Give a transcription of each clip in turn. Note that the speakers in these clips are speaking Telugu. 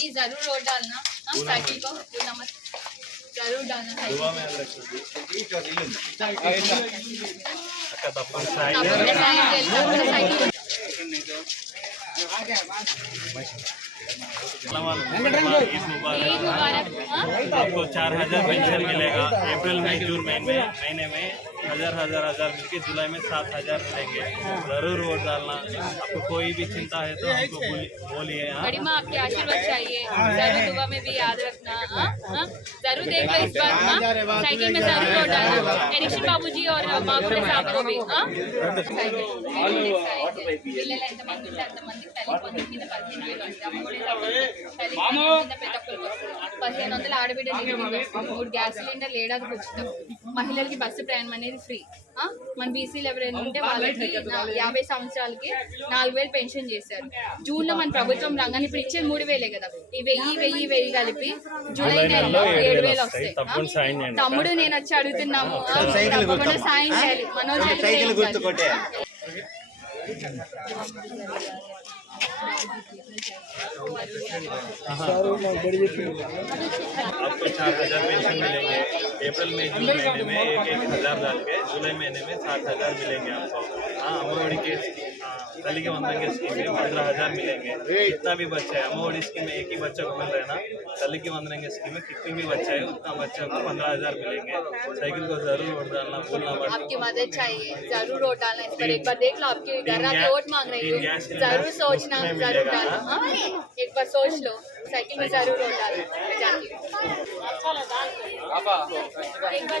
हल्दी ज़रूर और डालना। हाँ, हम ताकि को नमक ज़रूर डालना मुबारक। आपको चार हज़ार पेंशन मिलेगा अप्रैल मई जून महीने में महीने में हज़ार हज़ार हज़ार मिलके जुलाई में सात हज़ार मिलेंगे ज़रूर वोट डालना आपको कोई भी चिंता है तो बोली- बोलिए हाँ माँ, आपके आशीर्वाद चाहिए में भी याद रखना हाँ? हाँ? ज़रूर देखना इस बार? साइकिल में ज़रूर वोट डालना बाबू जी और मामूले साहब को भी. పిల్లలు ఎంతమంది ఉంటే అంతమంది తల్లి పొందిన కింద పదిహేను వేలు పెద్ద వందల ఆడబిడ్డ మూడు గ్యాస్ సిలిండర్లు ఏడాదికి ఉచితం మహిళలకి బస్సు ప్రయాణం అనేది ఫ్రీ. ఆ? మన బీసీలు ఎవరైనా ఉంటే వాళ్ళకి యాభై సంవత్సరాలకి నాలుగు వేలు పెన్షన్ చేశారు. జూన్లో మన ప్రభుత్వం రంగాన్ని ఇప్పుడు ఇచ్చేది మూడు వేలే కదా. ఈ వెయ్యి వెయ్యి వెయ్యి కలిపి జూలై నెలలో ఏడు వేలు వస్తాయి. తమ్ముడు నేను వచ్చి అడుగుతున్నాము. సాయం చేయాలి. మనోజ్ సైకిల్ గుర్తు కొట్టే. आपको चार हज़ार पेंशन मिलेंगे। अप्रैल में जून महीने में एक एक हज़ार डाल के, जुलाई महीने में सात हज़ार मिलेंगे आपको। हाँ अमरोड़ी के। तली के के स्कीम में पंद्रह हज़ार मिलेंगे। जितना भी बच्चा है अमरोड़ी स्कीम में एक ही बच्चा को मिल रहा है ना के वंदन के स्कीम में कितनी भी बच्चा है उतना बच्चा को पंद्रह हज़ार मिलेंगे। साइकिल को ज़रूर वोट डालना भूलना मत। आपकी मदद चाहिए ज़रूर वोट डालना इस पर एक बार देख लो आपके घर आके वोट मांग रही हूँ। ज़रूर सोचना ज़रूर डालना। हाँ? एक बार सोच लो साइकिल में ज़रूर वोट डालना मैं एक बार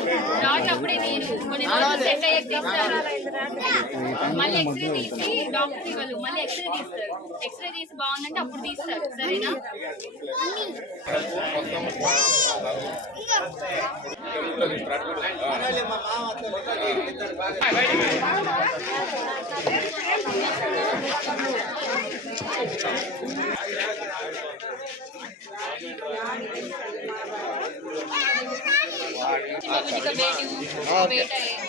మళ్ళీ ఎక్స్రే తీసి డాక్టర్ ఇవ్వరు మళ్ళీ ఎక్స్రే తీస్తారు ఎక్స్రే తీసి బాగుందంటే అప్పుడు తీస్తారు సరేనా बाबू जी का बेटी हूँ बेटा है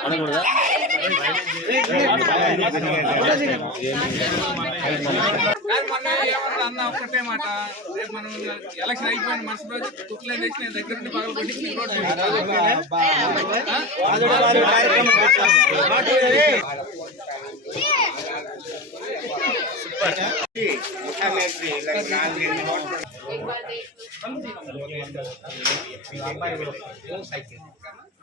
అనకూడదా మొన్న ఏమన్నా అన్న ఒక్కటే మాట రేపు మనం ఎలక్షన్ అయిపోయిన మనసు కుక్కలు వేసి నేను దగ్గర నుండి పగలు సైకిల్